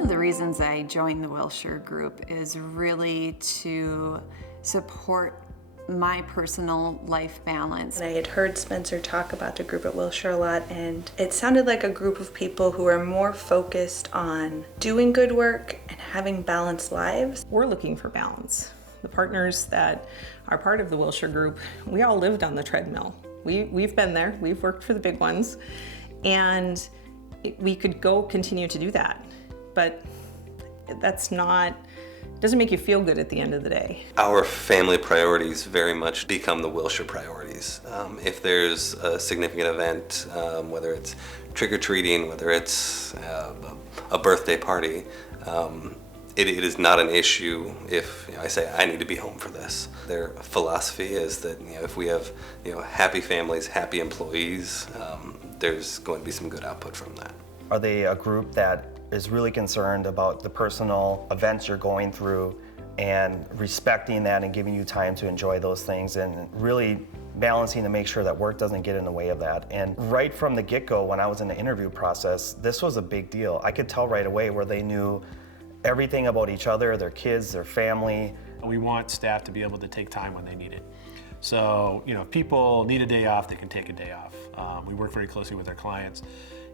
of the reasons I joined the Wilshire Group is really to support my personal life balance. I had heard Spencer talk about the group at Wilshire a lot, and it sounded like a group of people who are more focused on doing good work and having balanced lives. We're looking for balance. The partners that are part of the Wilshire Group, we all lived on the treadmill. We've been there, we've worked for the big ones, and we could go continue to do that, but doesn't make you feel good at the end of the day. Our family priorities very much become the Wilshire priorities. If there's a significant event, whether it's trick-or-treating, whether it's a birthday party, it is not an issue if I say I need to be home for this. Their philosophy is that if we have happy families, happy employees, there's going to be some good output from that. Are they a group that is really concerned about the personal events you're going through and respecting that and giving you time to enjoy those things and really balancing to make sure that work doesn't get in the way of that? And right from the get-go, when I was in the interview process, this was a big deal. I could tell right away where they knew everything about each other, their kids, their family. We want staff to be able to take time when they need it. So, if people need a day off, they can take a day off. We work very closely with our clients,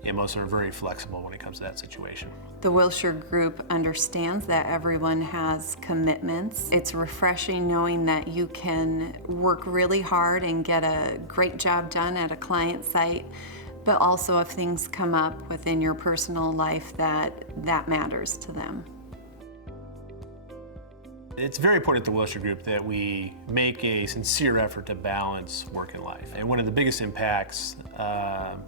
and most are very flexible when it comes to that situation. The Wilshire Group understands that everyone has commitments. It's refreshing knowing that you can work really hard and get a great job done at a client site, but also if things come up within your personal life that matters to them. It's very important at the Wilshire Group that we make a sincere effort to balance work and life. And one of the biggest impacts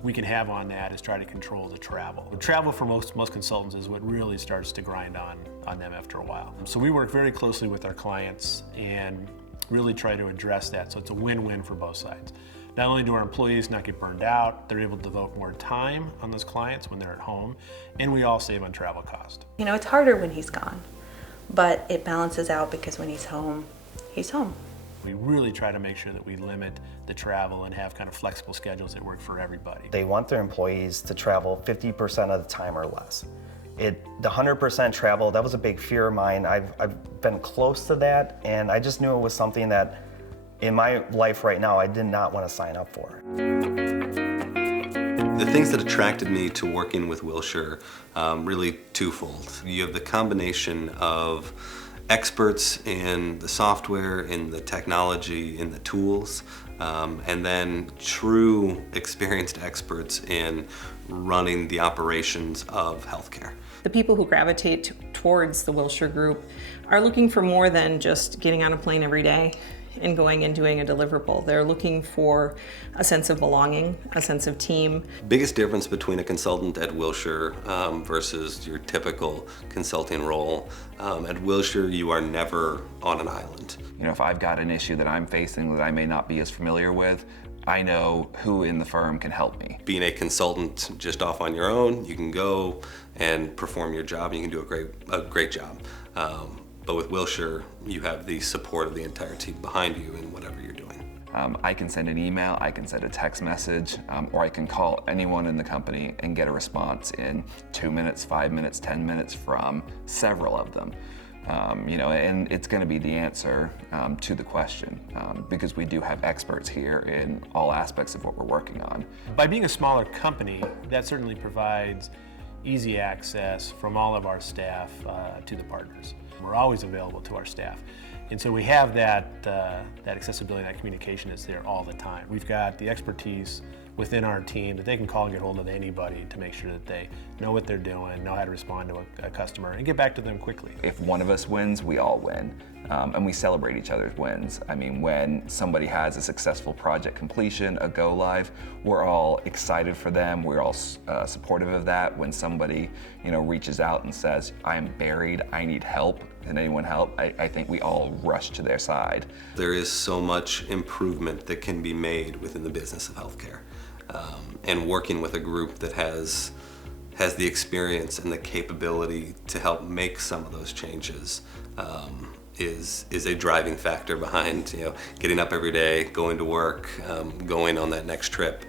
we can have on that is try to control the travel. The travel for most consultants is what really starts to grind on them after a while. So we work very closely with our clients and really try to address that so it's a win-win for both sides. Not only do our employees not get burned out, they're able to devote more time on those clients when they're at home, and we all save on travel cost. It's harder when he's gone, but it balances out because when he's home, he's home. We really try to make sure that we limit the travel and have kind of flexible schedules that work for everybody. They want their employees to travel 50% of the time or less. The 100% travel, that was a big fear of mine. I've been close to that, and I just knew it was something that in my life right now I did not want to sign up for. The things that attracted me to working with Wilshire, really twofold. You have the combination of experts in the software, in the technology, in the tools, and then true experienced experts in running the operations of healthcare. The people who gravitate towards the Wilshire Group are looking for more than just getting on a plane every day and going and doing a deliverable. They're looking for a sense of belonging, a sense of team. Biggest difference between a consultant at Wilshire versus your typical consulting role. At Wilshire, you are never on an island. If I've got an issue that I'm facing that I may not be as familiar with, I know who in the firm can help me. Being a consultant just off on your own, you can go and perform your job, and you can do a great job. But with Wilshire, you have the support of the entire team behind you in whatever you're doing. I can send an email, I can send a text message, or I can call anyone in the company and get a response in 2 minutes, 5 minutes, 10 minutes from several of them. And it's going to be the answer to the question because we do have experts here in all aspects of what we're working on. By being a smaller company, that certainly provides easy access from all of our staff to the partners. We're always available to our staff. And so we have that accessibility, that communication is there all the time. We've got the expertise within our team that they can call and get hold of anybody to make sure that they know what they're doing, know how to respond to a customer, and get back to them quickly. If one of us wins, we all win. And we celebrate each other's wins. I mean, when somebody has a successful project completion, a go live, we're all excited for them. We're all supportive of that. When somebody, reaches out and says, "I am buried, I need help. Can anyone help?" I think we all rush to their side. There is so much improvement that can be made within the business of healthcare. And working with a group that has the experience and the capability to help make some of those changes is a driving factor behind getting up every day, going to work, going on that next trip,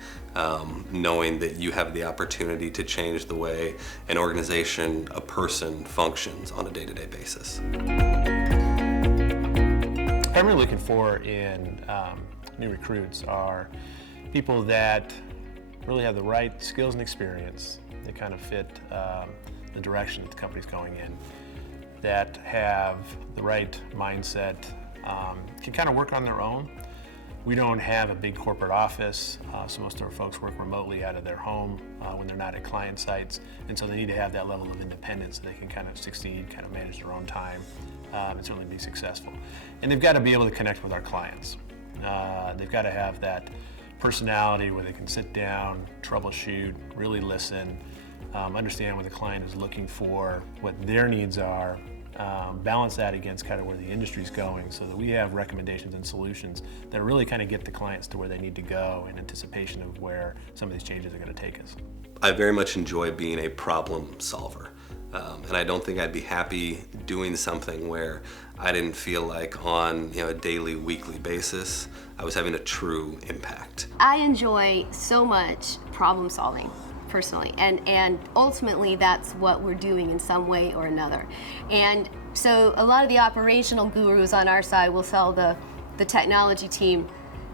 knowing that you have the opportunity to change the way an organization, a person functions on a day-to-day basis. What I'm really looking for in new recruits are people that really have the right skills and experience that kind of fit the direction that the company's going in, that have the right mindset, can kind of work on their own. We don't have a big corporate office, so most of our folks work remotely out of their home when they're not at client sites, and so they need to have that level of independence so they can kind of succeed, kind of manage their own time, and certainly be successful. And they've got to be able to connect with our clients. They've got to have that personality where they can sit down, troubleshoot, really listen, understand what the client is looking for, what their needs are, balance that against kind of where the industry's going so that we have recommendations and solutions that really kind of get the clients to where they need to go in anticipation of where some of these changes are going to take us. I very much enjoy being a problem solver. And I don't think I'd be happy doing something where I didn't feel like on a daily, weekly basis, I was having a true impact. I enjoy so much problem solving personally, and ultimately that's what we're doing in some way or another. And so a lot of the operational gurus on our side will tell the technology team,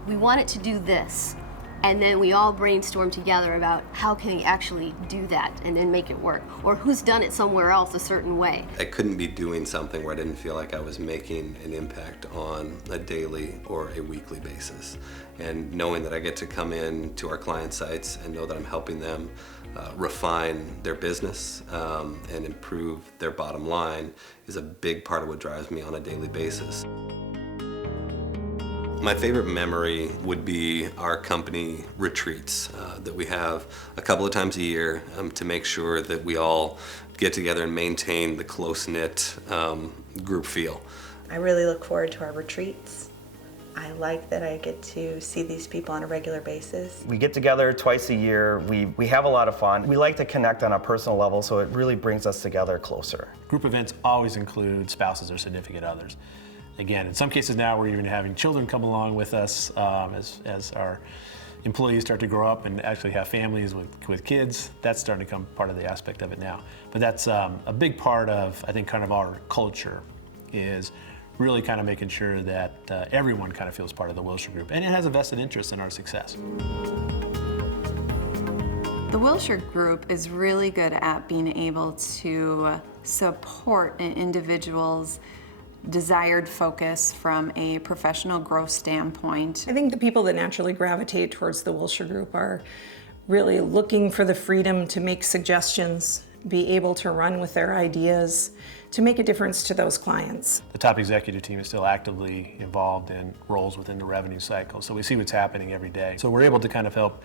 we want it to do this. And then we all brainstorm together about how can we actually do that and then make it work, or who's done it somewhere else a certain way. I couldn't be doing something where I didn't feel like I was making an impact on a daily or a weekly basis. And knowing that I get to come in to our client sites and know that I'm helping them refine their business and improve their bottom line is a big part of what drives me on a daily basis. My favorite memory would be our company retreats that we have a couple of times a year to make sure that we all get together and maintain the close-knit group feel. I really look forward to our retreats. I like that I get to see these people on a regular basis. We get together twice a year. We have a lot of fun. We like to connect on a personal level, so it really brings us together closer. Group events always include spouses or significant others. Again, in some cases now we're even having children come along with us as our employees start to grow up and actually have families with kids. That's starting to become part of the aspect of it now. But that's a big part of, I think, kind of our culture is really kind of making sure that everyone kind of feels part of the Wilshire Group and it has a vested interest in our success. The Wilshire Group is really good at being able to support an individual's desired focus from a professional growth standpoint. I think the people that naturally gravitate towards the Wilshire Group are really looking for the freedom to make suggestions, be able to run with their ideas, to make a difference to those clients. The top executive team is still actively involved in roles within the revenue cycle, so we see what's happening every day. So we're able to kind of help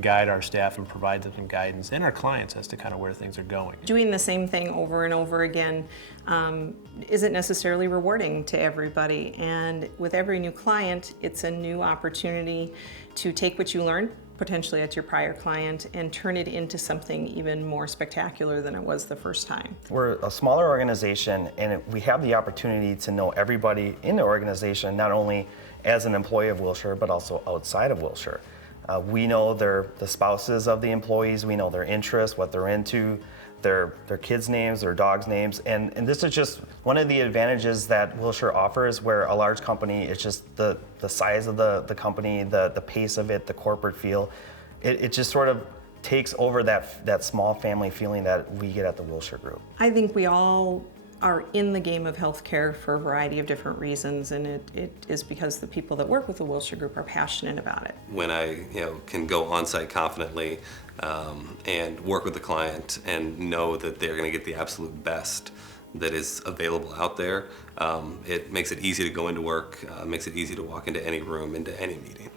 guide our staff and provide them some guidance and our clients as to kind of where things are going. Doing the same thing over and over again isn't necessarily rewarding to everybody, and with every new client, it's a new opportunity to take what you learned potentially at your prior client and turn it into something even more spectacular than it was the first time. We're a smaller organization, and we have the opportunity to know everybody in the organization, not only as an employee of Wilshire, but also outside of Wilshire. We know the spouses of the employees, we know their interests, what they're into, their kids' names, their dogs' names, and this is just one of the advantages that Wilshire offers, where a large company, it's just the size of the company, the pace of it, the corporate feel, it just sort of takes over that small family feeling that we get at the Wilshire Group. I think we all are in the game of healthcare for a variety of different reasons, and it is because the people that work with the Wilshire Group are passionate about it. When I can go on site confidently and work with the client and know that they're going to get the absolute best that is available out there, it makes it easy to go into work, makes it easy to walk into any room, into any meeting.